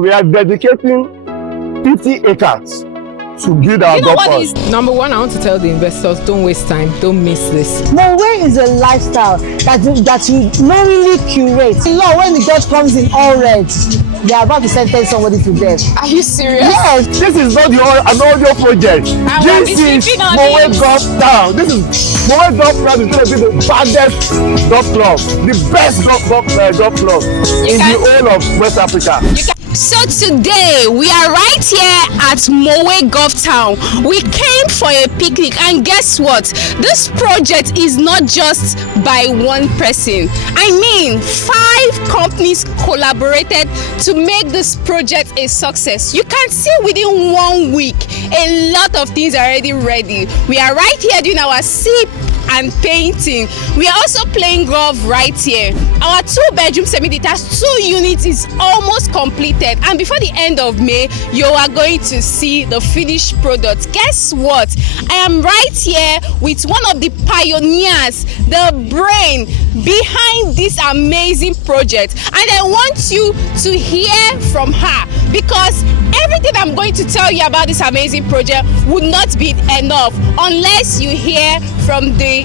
we are dedicating 50 acres to build our golf course. Number one, I want to tell the investors, don't waste time, don't miss this. Mowe is a lifestyle that you knowingly curate. The law, when the judge comes in all red, they are about to sentence somebody to death. Are you serious? Yes, this is not an audio project. This is Mowe Golf Town. This is Mowe Golf Club is going to be the baddest golf club, the best golf club in the whole of West Africa. So today we are right here at Mowe Golf Town. We came for a picnic, and guess what? This project is not just by one person. I mean, 5 companies collaborated to make this project a success. You can see within 1 week a lot of things are already ready. We are right here doing our sip and painting. We are also playing golf right here. Our 2-bedroom semi-detached 2 units is almost completed, and before the end of May you are going to see the finished product. Guess what? I am right here with one of the pioneers, the brain behind this amazing project, and I want you to hear from her, because everything I'm going to tell you about this amazing project would not be enough unless you hear from the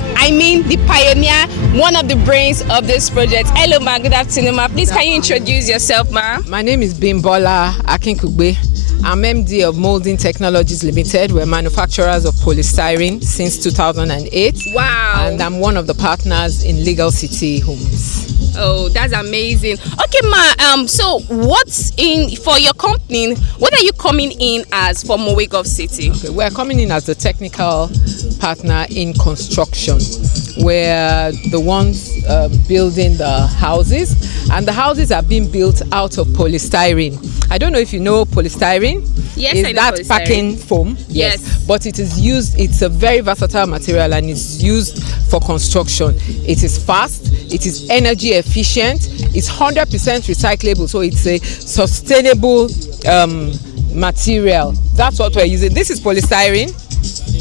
pioneer, one of the brains of this project. Hello, ma. Good afternoon, ma. Please, can you introduce yourself, ma? My name is Bimbola Akinkugbe. I'm MD of Molding Technologies Limited. We're manufacturers of polystyrene since 2008. Wow. And I'm one of the partners in Legal City Homes. Oh, that's amazing. Okay, ma. So what's in for your company? What are you coming in as for Mowe Golf City? Okay, we're coming in as the technical partner in construction. We're the ones building the houses, and the houses are being built out of polystyrene. I don't know if you know polystyrene. Yes, is I know that polystyrene. packing foam? Yes. But it is used, it's a very versatile material, and it's used for construction. It is fast, it is energy efficient, it's 100% recyclable, so it's a sustainable material. That's what we're using. This is polystyrene.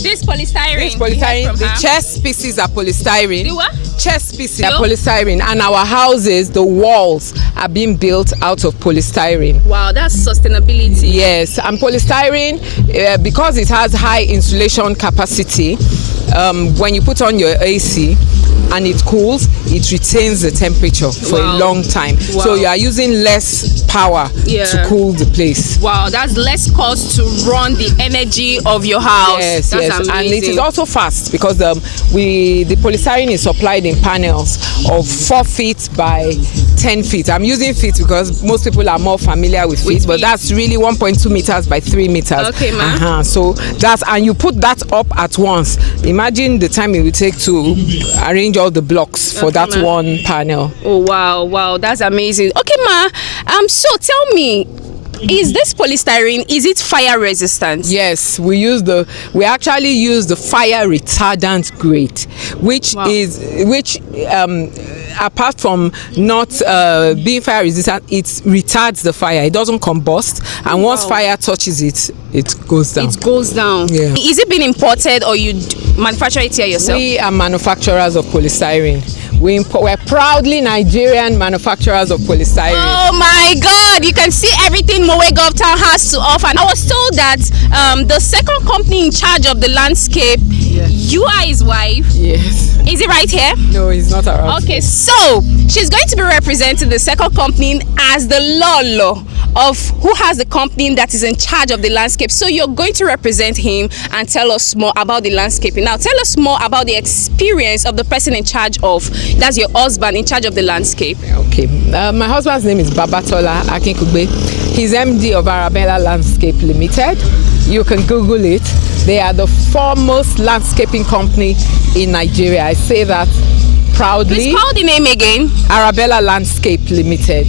This polystyrene. This polystyrene. The chest pieces are polystyrene. The what? Chest pieces are polystyrene, and our houses, the walls, are being built out of polystyrene. Wow, that's sustainability. Yes, and polystyrene, because it has high insulation capacity, when you put on your AC and it cools, it retains the temperature for a long time. Wow. So you are using less power to cool the place. Wow, that's less cost to run the energy of your house. Yes, that's yes, amazing. and it is also fast, because the polystyrene is supplied in panels of 4 feet by 10 feet. I'm using feet because most people are more familiar with feet, but that's really 1.2 meters by 3 meters. Okay, ma'am. So that's, and you put that up at once. Imagine the time it will take to arrange all the blocks for that one panel. Oh wow, that's amazing. Okay, ma. So tell me, is this polystyrene, is it fire resistant? Yes, we actually use the fire retardant grade, which apart from not being fire resistant, it retards the fire. It doesn't combust, and once fire touches it, it goes down. It goes down. Yeah. Is it being imported, or you manufacture it here yourself? We are manufacturers of polystyrene. We're proudly Nigerian manufacturers of polystyrene. Oh my God! You can see everything Mowe Golf Town has to offer. And I was told that the second company in charge of the landscape, you are his wife. Yes. Is it right here? No, he's not around. Okay, so she's going to be representing the second company as the Lolo of who has the company that is in charge of the landscape. So you're going to represent him and tell us more about the landscaping. Now tell us more about the experience of the person in charge of, that's your husband, in charge of the landscape. Okay, my husband's name is Babatola Akinkugbe. He's MD of Arabella Landscape Limited. You can Google it. They are the foremost landscaping company in Nigeria. I say that proudly. Please call the name again. Arabella Landscape Limited.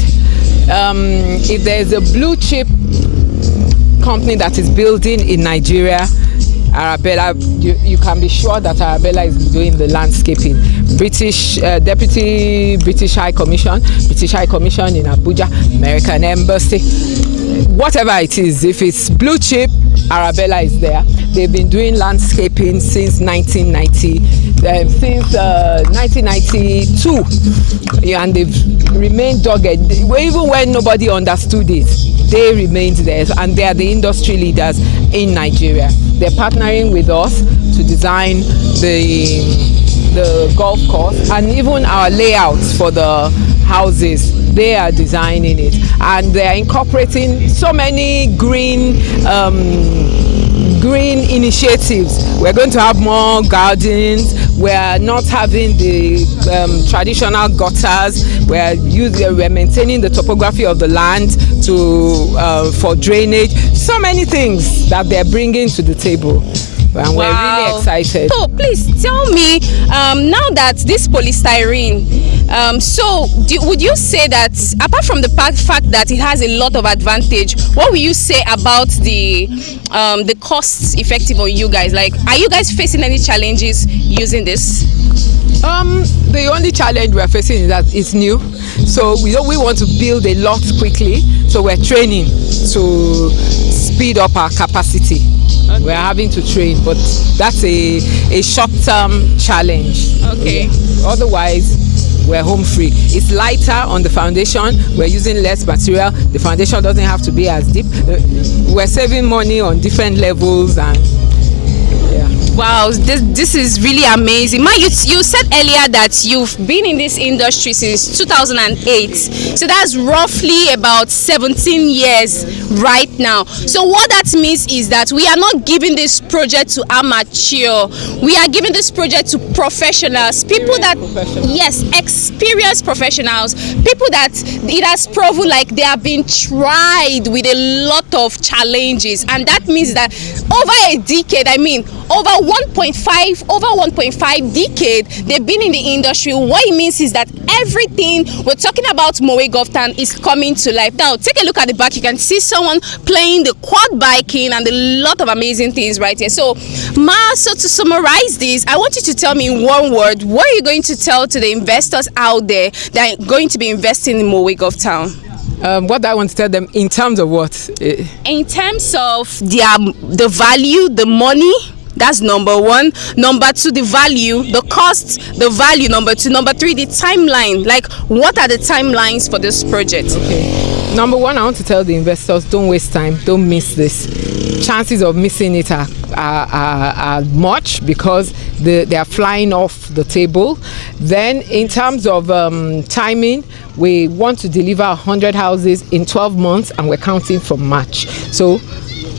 If there's a blue chip company that is building in Nigeria, Arabella, you can be sure that Arabella is doing the landscaping. Deputy British High Commission in Abuja, American Embassy, whatever it is, if it's blue chip, Arabella is there. They've been doing landscaping since 1992, and they've remained dogged, even when nobody understood it. they remained there, and they are the industry leaders in Nigeria. They're partnering with us to design the golf course, and even our layouts for the houses, they are designing it, and they are incorporating so many green initiatives. We're going to have more gardens. We're not having the traditional gutters. We're maintaining the topography of the land for drainage. So many things that they're bringing to the table. And we're really excited. So please tell me, now that this polystyrene, would you say that apart from the fact that it has a lot of advantage, what will you say about the costs effective on you guys? Like, are you guys facing any challenges using this? The only challenge we're facing is that it's new. So we want to build a lot quickly. So we're training to speed up our capacity. Okay. We're having to train, but that's a short-term challenge. Okay. Otherwise, we're home free. It's lighter on the foundation. We're using less material. The foundation doesn't have to be as deep. We're saving money on different levels, and yeah. Wow, this is really amazing. Ma, you said earlier that you've been in this industry since 2008. So that's roughly about 17 years right now. So what that means is that we are not giving this project to amateur. We are giving this project to professionals, people that, yes, experienced professionals, people that it has proven like they have been tried with a lot of challenges. And that means that over a decade, over 1.5 decade they've been in the industry. What it means is that everything we're talking about Mowe Golf Town is coming to life. Now take a look at the back. You can see someone playing the quad biking and a lot of amazing things right here. So to summarize this, I want you to tell me in one word, what are you going to tell to the investors out there that are going to be investing in Mowe Golf Town? What I want to tell them in terms of what? In terms of the value, the money. That's number one. Number two, the value, the cost, the value. Number two. Number three, the timeline. Like, what are the timelines for this project? Okay. Number one, I want to tell the investors, don't waste time. Don't miss this. Chances of missing it are much because they are flying off the table. Then, in terms of timing, we want to deliver 100 houses in 12 months, and we're counting from March. So,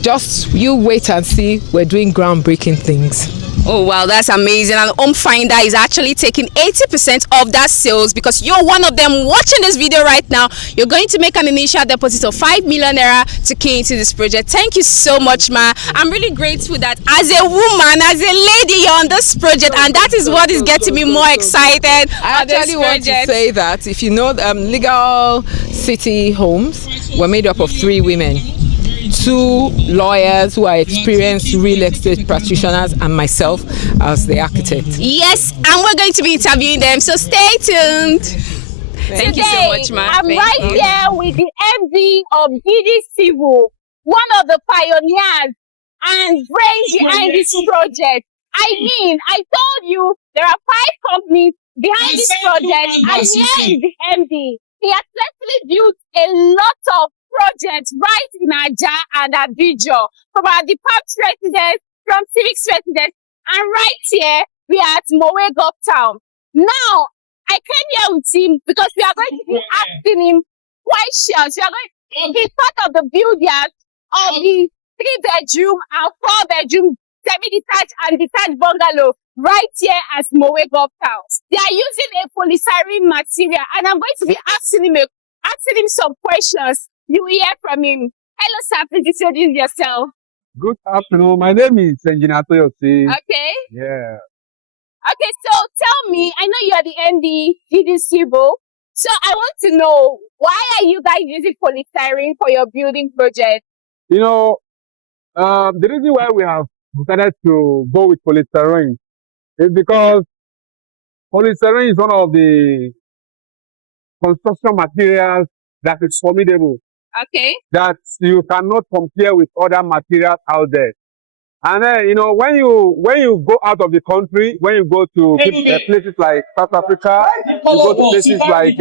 just you wait and see. We're doing groundbreaking things. Oh wow, that's amazing. And Home Finder is actually taking 80% of that sales because you're one of them watching this video right now. You're going to make an initial deposit of 5 million naira to key into this project. Thank you so much, ma. I'm really grateful that as a woman, as a lady, you're on this project, and that is what is getting me more excited. I actually want to say that if you know Legal City Homes, we're made up of 3 women. 2 lawyers who are experienced real estate practitioners, and myself as the architect. Yes, and we're going to be interviewing them, so stay tuned. Thank you so much, ma. I'm right here with the MD of DD Civil, one of the pioneers and brains behind this project. I told you there are 5 companies behind this project, and here is the MD. He has successfully built a lot of projects right in Aja and Abidjan, from our department residents, from civics residents, and right here we are at Mowe Golf Town. Now, I came here with him because we are going to be asking him questions. He's part of the builders of the 3-bedroom and 4-bedroom semi-detached and detached bungalow right here at Mowe Golf Town. They are using a polystyrene material, and I'm going to be asking him some questions. You will hear from him. Hello, sir. Please introduce yourself. Good afternoon. My name is Engineer Toyosi. Okay. Yeah. Okay, so tell me, I know you are the MD, DD Civil. So I want to know, why are you guys using polystyrene for your building project? You know, the reason why we have decided to go with polystyrene is because polystyrene is one of the construction materials that is formidable. Okay. That you cannot compare with other materials out there. And then, you know, when you go out of the country, when you go to places like South Africa, you go to places like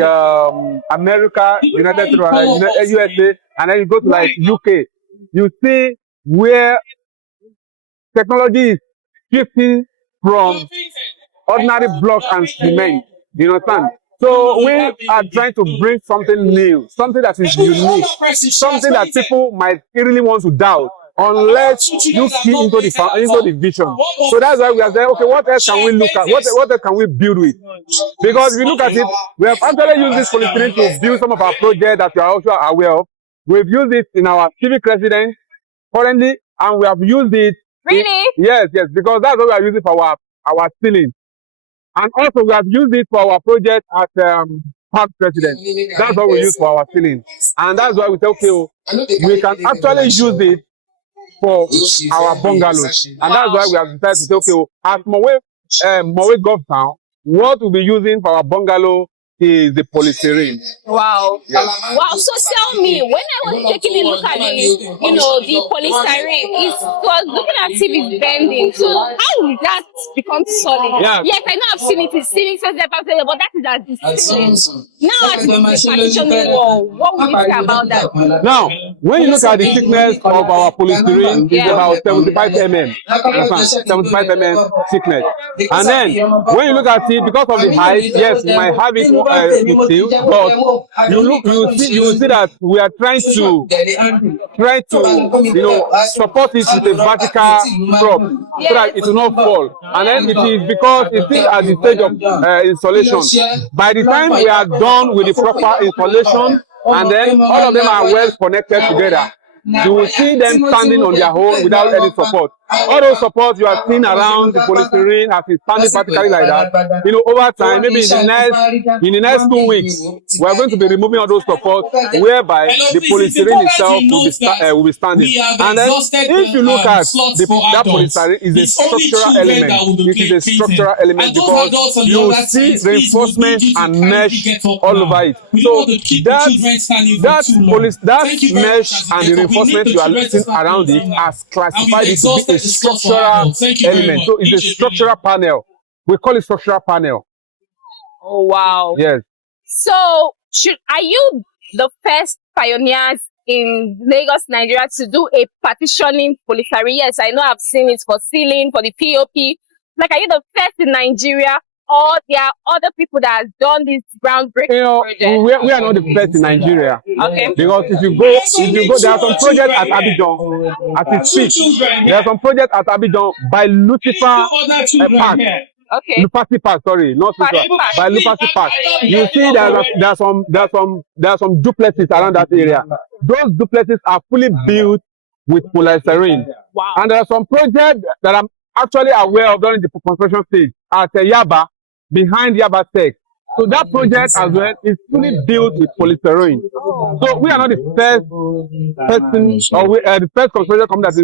America, United States, USA, and then you go to like UK, you see where technology is shifting from ordinary block and cement. You understand? So we are trying to bring something new, something that is unique, something that people might really want to doubt unless you key into the vision. So that's why we are saying, okay, what else can we look at? What else can we build with? Because if you look at it, we have actually used this polystyrene to build some of our projects that you are also aware of. We've used it in our civic residence currently, and we have used it. Really? Yes, because that's what we are using for our ceiling. And also we have used it for our project at Park President. That's what we use for our ceiling. And that's why we say, okay, we can actually use it for our bungalows. And that's why we have decided to say, okay, as Mowe Golf Town, what we'll be using for our bungalow is the polystyrene. Wow. Yes. Wow. So tell me, when I was taking a look at the polystyrene, it was looking as if it's bending. So how will that become solid? Yeah. Yes, I know I've seen it. It's sitting so but that is as ceiling. Now as it's partitioning wall, what would you say about that? Now, when you look at the thickness of our polystyrene, it's about 75 mm. 75 mm thickness. And then when you look at it, because of the height, yes, you might have it with you, but you see that we are trying to support it with a vertical prop so that it will not fall. And then it is because it is at the stage of installation. By the time we are done with the proper installation, and then all of them are well connected together, you will see them standing on their own without any support. All those supports you are seeing around the polystyrene has been standing vertically like that. You know, over time, maybe in the next 2 weeks, we are going to be removing all those supports, whereby the polystyrene itself will be standing. And then, if you look at that polystyrene, is a structural element. It is a structural element because you see reinforcement and mesh all over it. So that mesh and the reinforcement you are seeing around it has classified it to be a structural element. So it's a structural panel. We call it structural panel. Oh wow. Yes. So are you the first pioneers in Lagos, Nigeria to do a partitioning polystyrene? Yes, I know I've seen it for ceiling, for the POP. Like, are you the first in Nigeria, or there are other people that have done this groundbreaking project? We are not the first in Nigeria. Okay. Because if you go, there are some projects at Abidjan, at its peak. There are some projects at Abidjan by Lucifer Park. Okay. Lucifer Park, sorry, not Lucifer, by Lucifer Park. You see there are some duplexes around that area. Those duplexes are fully built with polystyrene. Wow. And there are some projects that I'm actually aware of during the construction stage at Yaba, behind Yaba Tech. So that project as well is fully built with polystyrene. So we are not the first person, or the first construction company that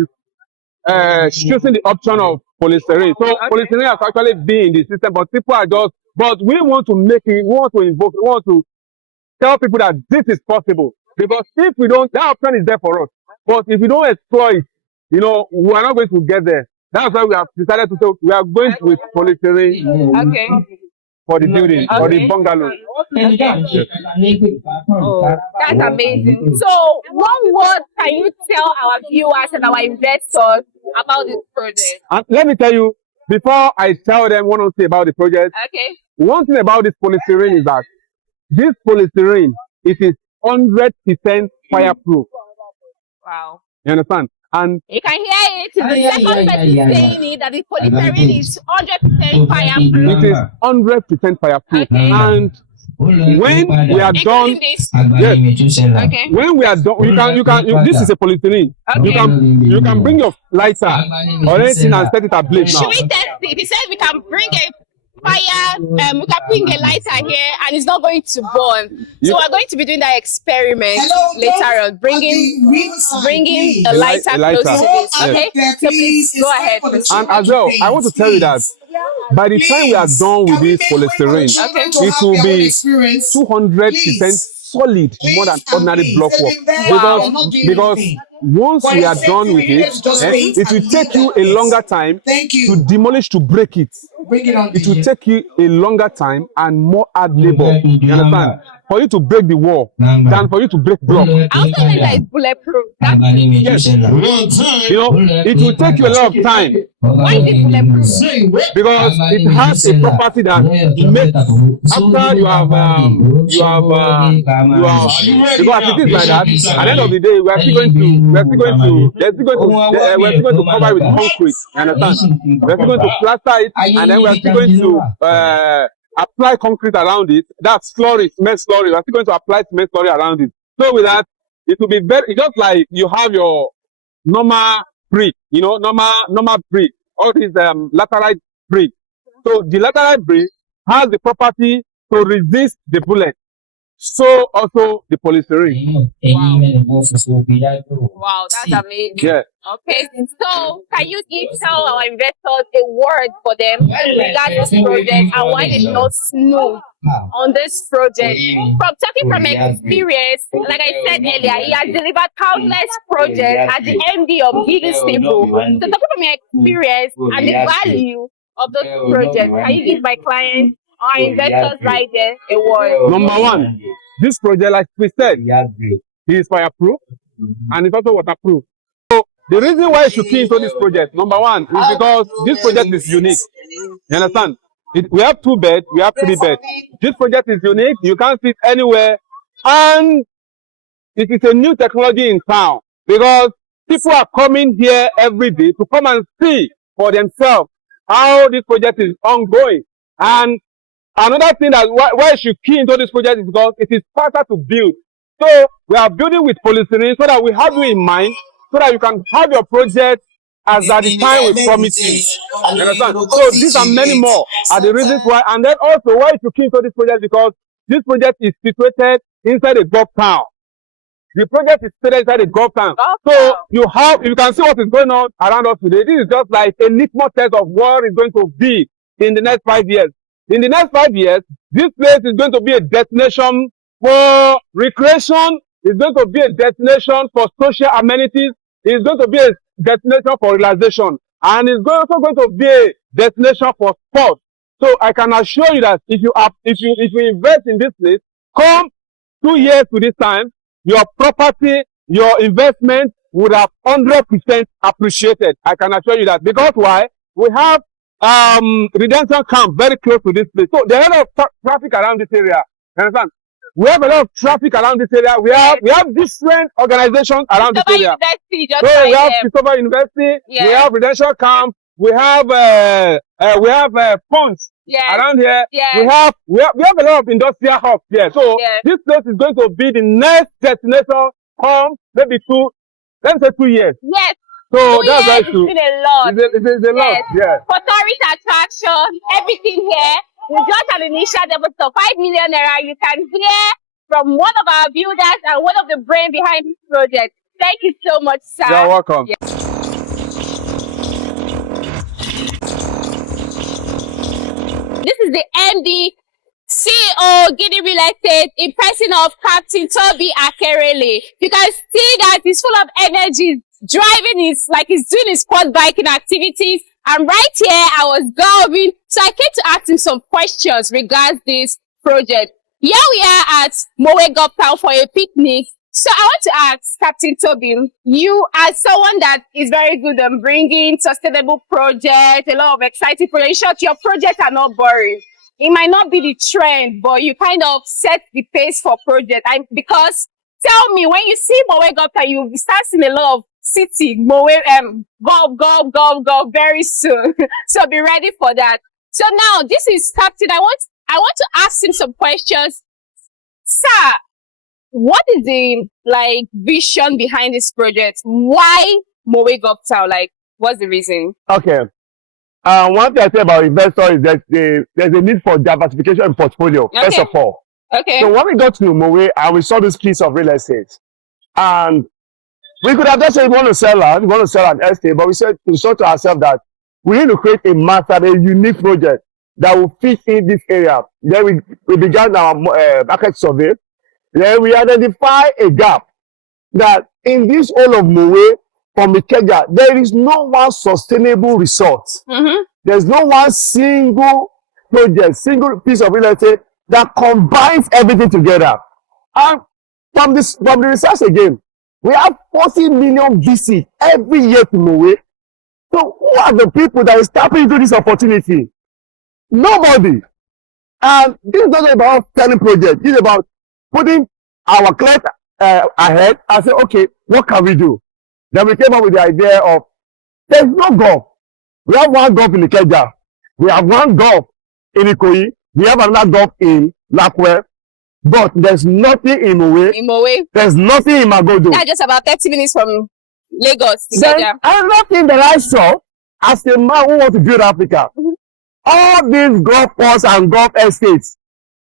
is choosing the option of polystyrene. So polystyrene has actually been in the system, but people are but we want to make it, we want to tell people that this is possible. Because if we don't, that option is there for us. But if we don't explore it, we are not going to get there. That's why we have decided to say we are going with polystyrene for the building, for the bungalow. Okay. Oh, that's amazing. So, one word can you tell our viewers and our investors about this project? And let me tell you, before I tell them one thing about the project, one thing about this polystyrene is that this polystyrene, it is 100% fireproof. Wow. You understand? And you can hear it. The second person saying it that the polystyrene is 100% fireproof. It is 100% fireproof. And when we are done, when we are done, this is a polystyrene. You can bring your lighter or anything and set it ablaze now. Should we test it? He said we can bring a fire, we can bring a lighter here and it's not going to burn. So we're going to be doing that experiment later on, bringing the lighter close to this. Okay, so please go ahead. And as well, I want to tell you that by the time we are done with this polystyrene, it will be 200% solid more than ordinary block work. Because once we are done with it, it will take you a longer time to demolish, to break it. It will take you a longer time and more hard labor. You understand? For you to break the wall than for you to break block. I also think that it's bulletproof. Yes. You know, it will take you a lot of time. Why is it bulletproof? Because it has a property that makes after you have because if it is like that, at the end of the day, we're still going to cover it with concrete. You understand? We're still going to plaster it, and then we're still going to apply concrete around it. That's slurry, cement slurry. We're still going to apply cement slurry around it. So with that, it will be very just like you have your normal brick, you know, normal brick. All these laterite brick. So the laterite brick has the property to resist the bullet. So also the polystyrene. Wow, that's amazing. Yeah. Okay, so can you tell our investors a word for them regarding this project and why they should not snooze on this project? From talking from experience, like I said earlier, he has delivered countless projects as the MD of Giddy Stable. So talking from your experience and the value of this project, can you give my clients, our investors right there, a word? Number one, this project, like we said, he is fireproof and it's also waterproof. So the reason why you should key into this project, number one, is because this project is unique. You understand? We have 2 beds, we have 3 beds. This project is unique, you can't sit anywhere, and it is a new technology in town because people are coming here every day to come and see for themselves how this project is ongoing. And another thing that why you should key into this project is because it is faster to build. So we are building with polystyrene so that we have you in mind, so that you can have your project as at the time we promised you. You understand? So these are many more are the reasons why. And then also why you should key into this project, because this project is situated inside a golf town. The project is situated inside a golf town. So you can see what is going on around us today. This is just like a litmus test of what is going to be in the next 5 years. In the next 5 years, this place is going to be a destination for recreation. It's going to be a destination for social amenities. It's going to be a destination for relaxation. And it's also going to be a destination for sports. So I can assure you that if you invest in this place, come 2 years to this time, your property, your investment would have 100% appreciated. I can assure you that. Because why? We have redemption camp very close to this place. So there are a lot of traffic around this area. You understand? We have a lot of traffic around this area. We have different organizations around this area. So we have Christopher University, we have redemption camp, we have funds around here. We have a lot of industrial hubs here. So this place is going to be the next destination come maybe 2 years. Yes. So that's why it's been a lot. It's a lot. Yeah. For tourist attraction, everything here. We just an initial deposit of 5 million naira. You can hear from one of our builders and one of the brain behind this project. Thank you so much, sir. You're welcome. Yeah. This is the MD, CEO, Giddy Real Estate, in person of Captain Toby Akerele. You can see that he's full of energy, driving his, like he's doing his quad biking activities. And right here, I was driving, so I came to ask him some questions regards this project. Here we are at Mowe Golf Town for a picnic. So I want to ask Captain Toby, you as someone that is very good at bringing sustainable projects, a lot of exciting projects. In short, your projects are not boring. It might not be the trend, but you kind of set the pace for projects. Because tell me, when you see Mowe Golf Town, you start seeing a lot of city, Mowe, golf very soon. So be ready for that. So now this is Captain. I want to ask him some questions. Sir, what is the vision behind this project? Why Mowe Golf Town? What's the reason? Okay. One thing I say about investors is that there's a need for diversification in portfolio, first of all. Okay. So when we got to Mowe and we saw this piece of real estate, and we could have just said we want to sell land, we want to sell an estate, but we thought to ourselves that we need to create a master, a unique project that will fit in this area. Then we began our market survey. Then we identify a gap that in this whole of Mowe from Ikeja, there is no one sustainable resort. There's no one single project, single piece of real estate that combines everything together. And from the research again, we have 40 million visits every year to Mowe. So who are the people that is tapping into this opportunity? Nobody. And this is not about selling project. This is about putting our client ahead and say, okay, what can we do? Then we came up with the idea of, there's no golf. We have one golf in Ikeja. We have one golf in Ikoyi. We have another golf in Lakwe. But there's nothing in Mowe. In Mowe. There's nothing in Magodo. That's just about 30 minutes from Lagos. Then another thing that I saw as a man who wants to build Africa, all these golf courses and golf estates,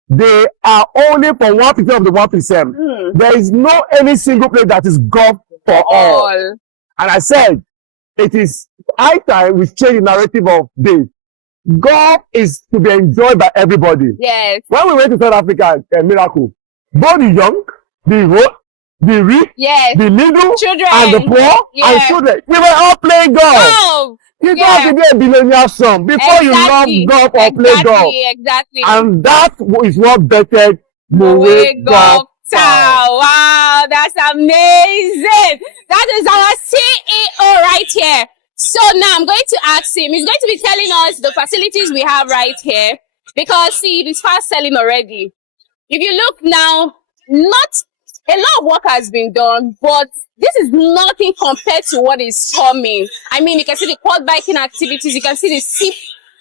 they are only for 1% of the 1%. There is no any single place that is golf for all. And I said, it is high time we change the narrative of this. Golf is to be enjoyed by everybody. Yes. When we went to South Africa, a miracle, both the young, the old, the rich, the middle, children, and the poor, and children, we were all playing golf. You don't have to be a billionaire son before you love golf or play golf. Exactly. And that is what bettered Mowe Golf Town. Wow, that's amazing. That is our CEO right here. So now I'm going to ask him. He's going to be telling us the facilities we have right here. Because see, it is fast selling already. If you look now, not a lot of work has been done, but this is nothing compared to what is coming. I mean, you can see the quad biking activities, you can see the sip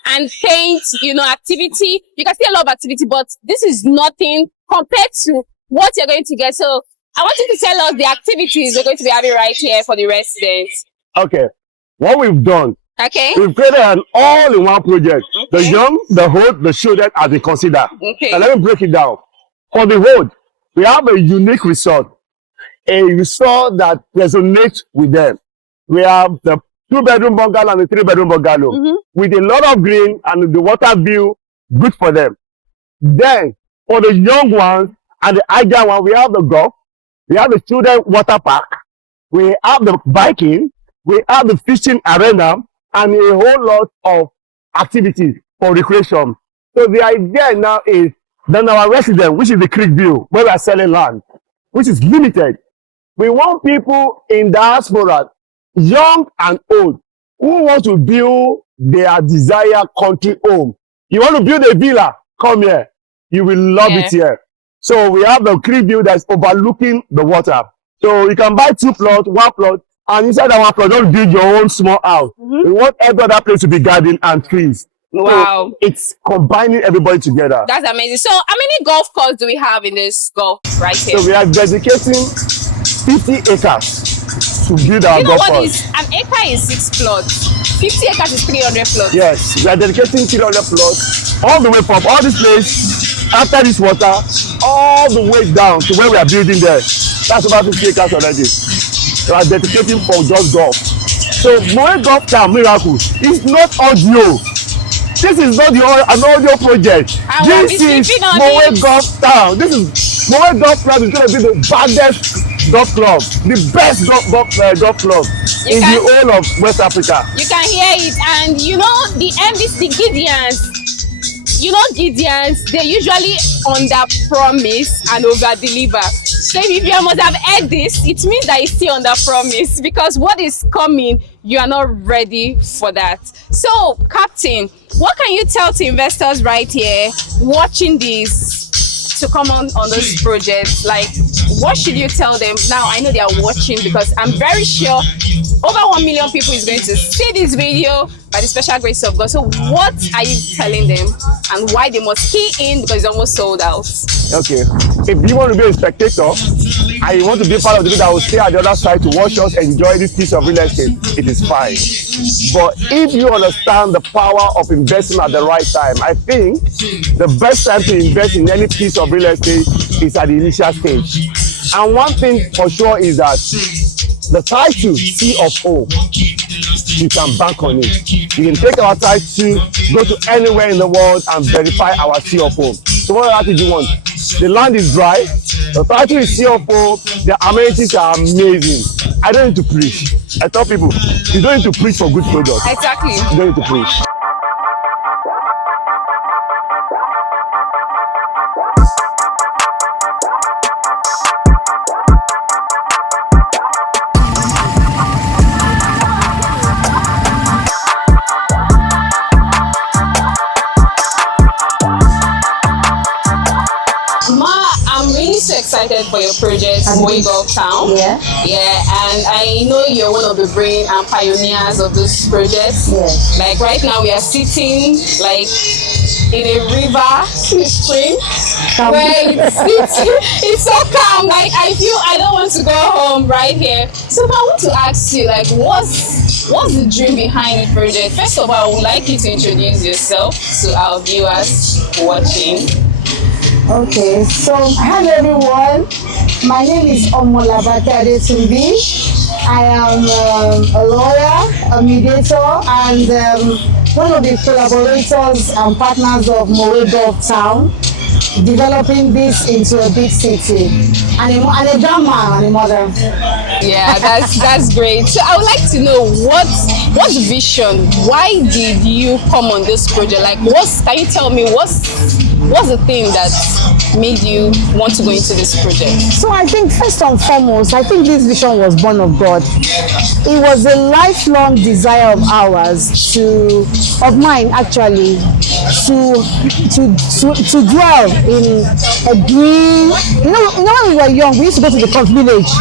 and paint, activity. You can see a lot of activity, but this is nothing compared to what you're going to get. So I want you to tell us the activities we're going to be having right here for the residents. Okay. What we've done, we've created an all-in-one project. The young, the old, the children are been considered. And let me break it down. For the old, we have a unique resort. A resort that resonates with them. We have the 2-bedroom bungalow and the 3-bedroom bungalow with a lot of green and the water view, good for them. Then, for the young ones and the agile one, we have the golf, we have the children water park, we have the biking, we have the fishing arena, and a whole lot of activities for recreation. So the idea now is that our resident, which is the Creek View, where we are selling land, which is limited, we want people in diaspora, young and old, who want to build their desired country home. You want to build a villa? Come here. You will love it here. So we have the Creek View that's overlooking the water. So you can buy 2 plots, 1 plot, and inside that 1 plot, don't build your own small house. We want every other place to be garden and trees. Wow. So it's combining everybody together. That's amazing. So how many golf courses do we have in this golf right here? So we are dedicating 50 acres to build our golf course. An acre is 6 plots. 50 acres is 300 plots. Yes, we are dedicating 300 plots all the way from all this place, after this water, all the way down to where we are building there. That's about 50 acres already. We are dedicating for just golf. So Mowe Golf Town Miracle is not audio. This is not an audio project. This is Mowe Golf Town. This is Mowe Golf Club is going to be the baddest golf club, the best golf club in the whole of West Africa. You can hear it, and the MDs, the Gideons. Gideons, they usually under-promise and over-deliver. So if you must have heard this, it means that it's still under-promise, because what is coming, you are not ready for that. So, Captain, what can you tell to investors right here watching this to come on this project? Like, what should you tell them? Now, I know they are watching, because I'm very sure over 1 million people is going to see this video by the special grace of God. So what are you telling them, and why they must key in, because it's almost sold out? Okay. If you want to be a spectator and you want to be part of the people that will stay at the other side to watch us enjoy this piece of real estate, it is fine. But if you understand the power of investing at the right time, I think the best time to invest in any piece of real estate is at the initial stage. And one thing for sure is that the title C of O, you can bank on it. You can take our title, go to anywhere in the world and verify our C of O. So what attitude do you want? The land is dry, the factory is CFO, the amenities are amazing. I don't need to preach. I tell people, you don't need to preach for good products. Exactly. You don't need to preach. I'm really so excited for your project, Mowe Town. Yeah. Yeah, and I know you're one of the brain and pioneers of this project. Yeah. Like right now, we are sitting like in a river, stream, where it's so calm. Like I feel I don't want to go home right here. So I want to ask you, like, what's the dream behind the project? First of all, I would like you to introduce yourself to our viewers watching. Okay, so hello everyone. My name is Omolabate Adetunbi. I am a lawyer, a mediator, and one of the collaborators and partners of Mowe Town, developing this into a big city. And a drama and a mother. Yeah, that's great. So I would like to know what's the vision? Why did you come on this project? Like, can you tell me what's the thing that made you want to go into this project? So I think first and foremost, I think this vision was born of God. It was a lifelong desire of mine actually, to dwell in a green. You know when we were young, we used to go to the village.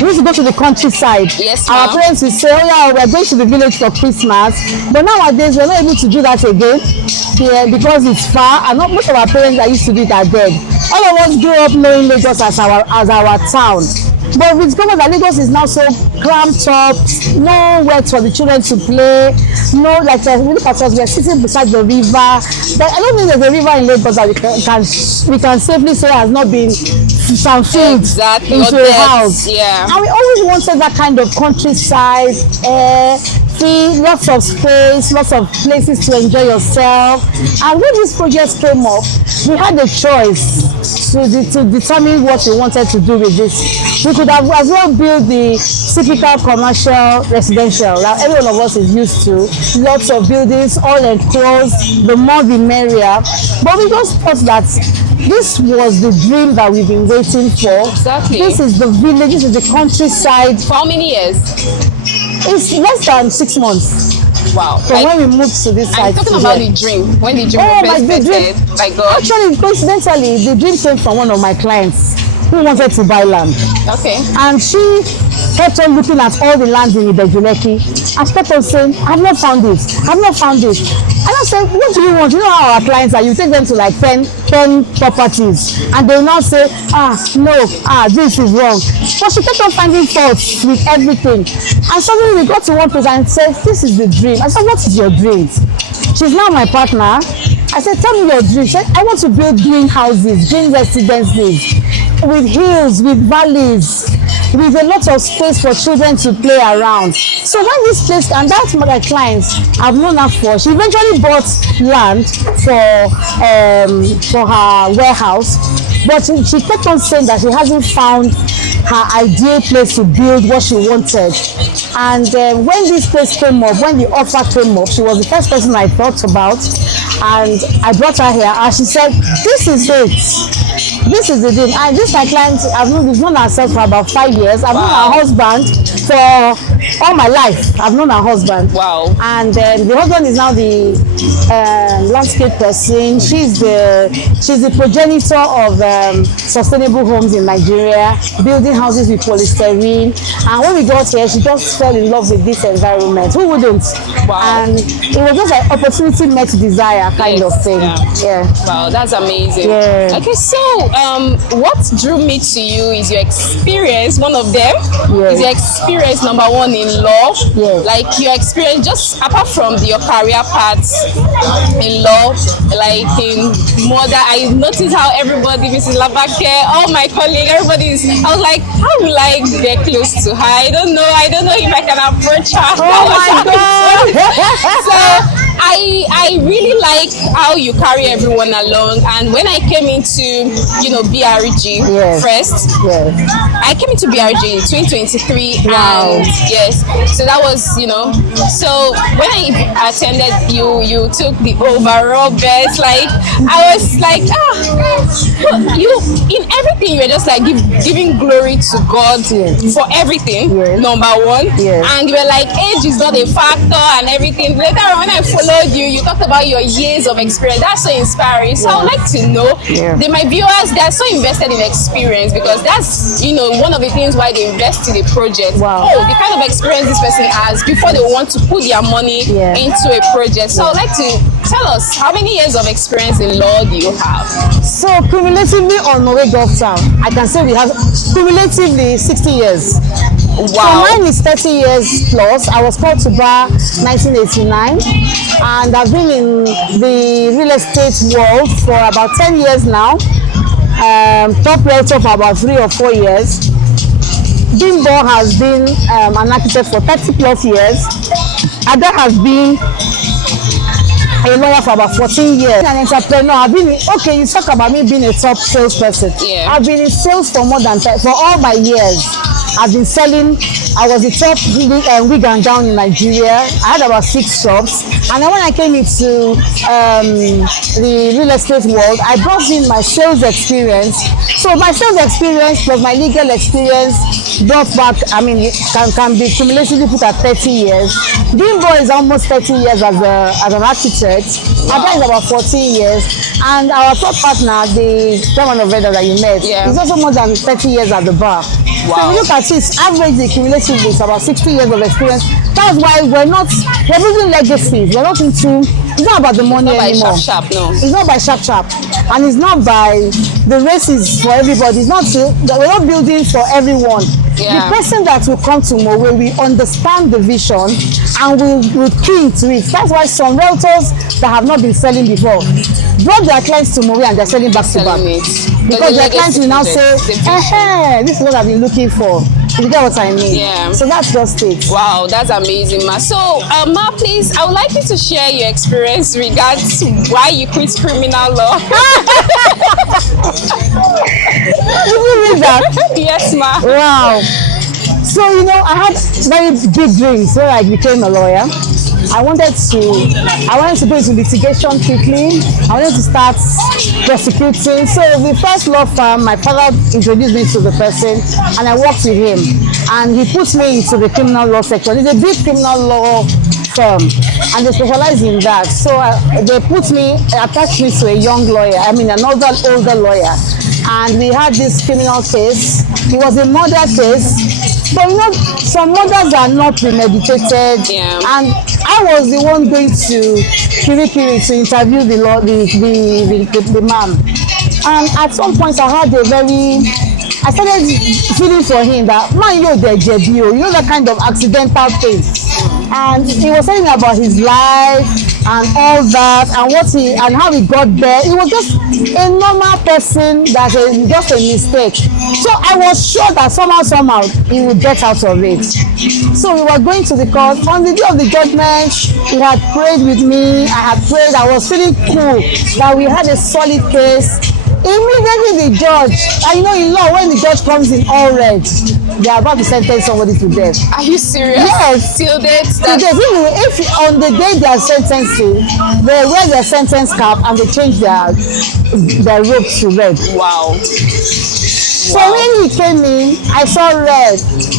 We used to go to the countryside. Yes, our parents would say, oh yeah, we're going to the village for Christmas. But nowadays, we're not able to do that again. Yeah, because it's far, and not most of our parents that used to do it are dead. All of us grew up knowing Lagos as our town. But we discovered that Lagos is now so cramped up, nowhere for the children to play. No, like we look at us, we are sitting beside the river. But I don't think there's a river in Lagos that we can safely say has not been transferred into a house. Yeah. And we always wanted that kind of countryside air, lots of space, lots of places to enjoy yourself. And when this project came up, we had a choice to determine what we wanted to do with this. We could have as well built the typical commercial residential that every one of us is used to. Lots of buildings, all enclosed, the more the merrier. But we just thought that this was the dream that we've been waiting for. Exactly. This is the village, this is the countryside. For how many years? It's less than 6 months. Wow. From when we moved to this side. I'm talking about the dream. When the dream was manifested by God. Actually, coincidentally, the dream came from one of my clients who wanted to buy land. Okay. And she kept on looking at all the land in Ibejuleki. And she kept on saying, I've not found it. I've not found it. And I said, what do you want? You know how our clients are. You take them to like 10 properties. And they will now say, this is wrong. But she kept on finding faults with everything. And suddenly we got to one place and said, this is the dream. I said, what is your dream? She's now my partner. I said, tell me your dream. She said, I want to build green houses, green residences, with hills, with valleys, with a lot of space for children to play around. So when this place, and that's what my clients I've known her for, she eventually bought land for her warehouse, but she kept on saying that she hasn't found her ideal place to build what she wanted. And when this place came up, when the offer came up, she was the first person I thought about, and I brought her here, and she said, this is it. This is the deal. And this my client, we've known ourselves for about 5 years. I've known her husband for all my life. I've known her husband. Wow. And the husband is now the landscape person. She's the progenitor of sustainable homes in Nigeria, building houses with polystyrene. And when we got here, she just fell in love with this environment. Who wouldn't? Wow. And it was just an opportunity met desire kind of thing. Yeah. Wow, that's amazing. Yeah. Okay, so what drew me to you is your experience. One of them is your experience, number one, in law. Like your experience, just apart from your career paths in law, like in mother, I noticed how everybody, Mrs. Labake, all my colleagues, I was like, how will I get close to her? I don't know if I can approach her. Oh my God. So I really like how you carry everyone along. And when I came into, BRG first, I came into BRG in 2023. Wow. And yes, so that was, so when I attended, you took the overall best. Like, I was like, you, in everything, you're just like giving glory to God for everything, number one. And you were like, age is not a factor and everything. Later on, when I followed you, you talked about your years of experience. That's so inspiring. So I would like to know, my viewers, they are so invested in experience, because that's, one of the things why they invest in the project. Wow. Oh, the kind of experience this person has before they want to put their money into a project. So I would like to tell us, how many years of experience in law do you have? So cumulatively on Mowe Gulf Town, I can say we have cumulatively 60 years. Wow. So mine is 30 years plus. I was called to bar 1989, and I've been in the real estate world for about 10 years now. Top realtor for about 3 or 4 years. Bimbo has been an architect for 30 plus years. Ada has been a lawyer for about 14 years. An entrepreneur. I've been you talk about me being a top salesperson. I've been in sales for more than for all my years. I've been selling. I was the top wig and gown in Nigeria. I had about 6 shops. And then when I came into the real estate world, I brought in my sales experience. So my sales experience plus my legal experience brought back, it can be cumulatively put at 30 years. Bimbo is almost 30 years as an architect. Ada is about 14 years. And our third partner, the chairman of Reda that you met, is also more than 30 years at the bar. Wow. So if you look at it, average cumulatively is about 60 years of experience. That's why we're building legacies. We're not into, it's not about the money anymore. It's not by sharp, no. It's not by sharp. And it's not by the races for everybody. It's not, we're not building for everyone. The person that will come to Mowe will understand the vision and will key into it. That's why some realtors that have not been selling before brought their clients to Mowe and they're selling back to back. Because their clients will now say, this is what I've been looking for. You get what I mean? Yeah. So that's just it. Wow, that's amazing, Ma. So, Ma, please, I would like you to share your experience regards why you quit criminal law. Did you read that? Yes, Ma. Wow. So, I had very big dreams when I became a lawyer. I wanted to go into litigation quickly. I wanted to start prosecuting. So the first law firm, my father introduced me to the person and I worked with him. And he put me into the criminal law section. It's a big criminal law firm and they specialize in that. So they attached me to a young lawyer, an older lawyer. And we had this criminal case. It was a murder case. But some murders are not premeditated. And I was the one going to Kirikiri to interview the man. And at some point I started feeling for him that, man, that kind of accidental thing. And he was telling about his life and all that and how he got there. He was just a normal person that is just a mistake. So I was sure that somehow he would get out of it. So we were going to the court. On the day of the judgment, he had prayed with me. I had prayed. I was feeling cool that we had a solid case. Immediately the judge, and in law, when the judge comes in all red, they are about to sentence somebody to death. Are you serious? Yes. Till date? If on the day they are sentencing, they wear their sentence cap and they change their robe to red. Wow. So when he came in, I saw red.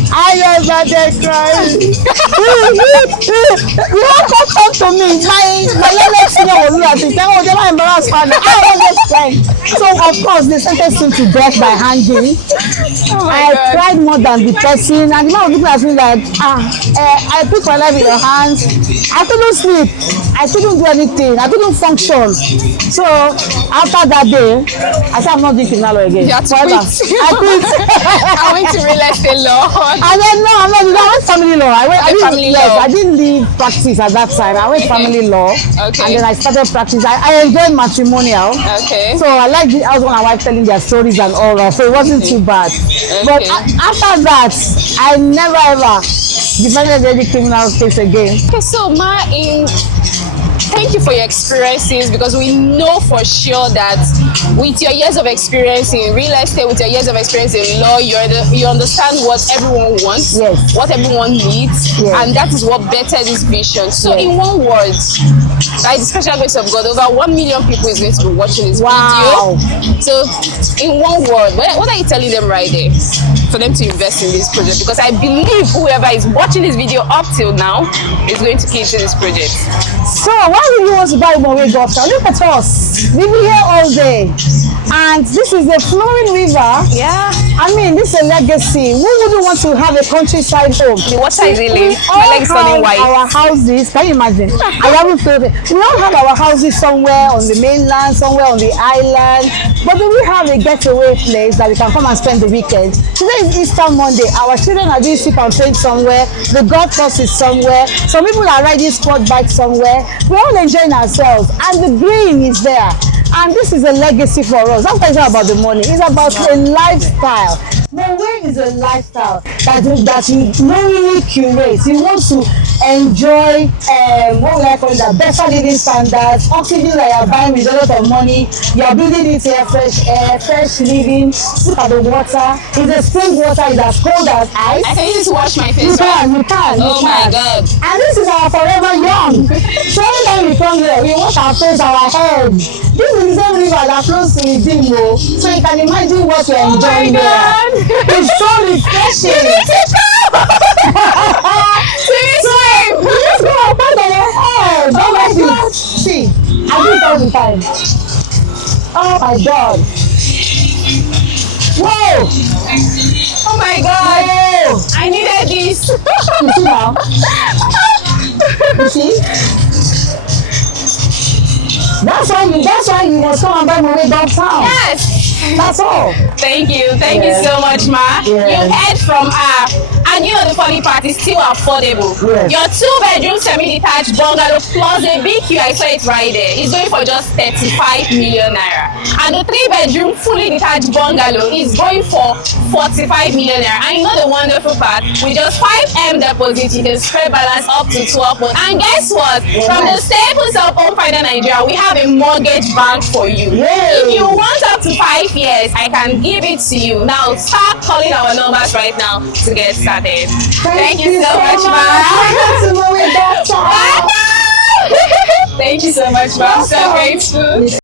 I was out there crying. You won't come to me. My youngest senior was laughing. Oh, they were embarrassed, father. I was just crying. So of course they sentenced him to death by hanging. I cried more than the person, and the man was looking at me like, I put my life in your hands. I couldn't sleep. I couldn't do anything. I couldn't function. So after that day, I said I'm not doing criminal law again. You had to quit. I quit. I went to real estate law. And then no, I'm not. I went family law. I didn't leave practice at that time. I went family law. Okay. And then I started practice. I enjoyed matrimonial. Okay. So I like the husband and wife telling their stories and all that. So it wasn't too bad. Okay. But after that, I never ever defended any criminal case again. Okay, so Ma, Thank you for your experiences, because we know for sure that with your years of experience in real estate, with your years of experience in law, you understand what everyone wants, Yes. what everyone needs, Yes. and that is what bettered this vision. So Yes. in one word, by the special grace of God, over 1 million people is going to be watching this Wow. video. So in one word, what are you telling them right there for them to invest in this project? Because I believe whoever is watching this video up till now is going to key into this project. So why would you want to buy Mowe Golf Town? Look at us. We've been here all day. And this is the flowing river. Yeah. I mean, this is a legacy. Who wouldn't want to have a countryside home? The water is really, We my leg is turning white. Our houses, can you imagine? I haven't felt it. We all have our houses somewhere on the mainland, somewhere on the island. But do we have a getaway place that we can come and spend the weekend? Today is Easter Monday. Our children are doing sip and paint somewhere. The golf course is somewhere. Some people are riding sport bikes somewhere. We're all enjoying ourselves. And the green is there. And this is a legacy for us. That's why it's not about the money. It's about a lifestyle. Mowe is a lifestyle that you knowingly curate. You want to enjoy what we like calling the better living standards, oxygen that you are buying with a lot of money. You are breathing it here, fresh air, fresh living. Look at the water. It's a spring water. It's as cold as ice. I can use to wash my face. You can. Oh my God. And this is our forever young. So every time we come here, we wash our face, our head. This is the same river that flows to the Bungalow. So you can imagine what you're enjoying here. It's so refreshing. Seriously. Let's go and pat on your head. Oh my God. See, I do it all the time. Oh my God. Whoa. Oh my God. Whoa. I needed this. You see now? You see? That's why you must come and buy Mowe Golf Town. Yes. That's all. Thank you so much, Ma. Yes. You heard from her. And you know the funny part is still affordable. Yes. Your 2-bedroom semi-detached bungalow plus a BQ, I saw it right there, is going for just 35 million naira. And the 3-bedroom fully detached bungalow is going for 45 million naira. And you know the wonderful part, with just 5M deposit, you can spread balance up to 12 months. And guess what? Yes. From the staples of Home Finder Nigeria, we have a mortgage bank for you. Yes. If you want up to 5 years, I can give it to you. Now start calling our numbers right now to get started. Thank you so much, Ma. Welcome to Mowe Golf Town. Thank you so much, Ma. I'm so grateful.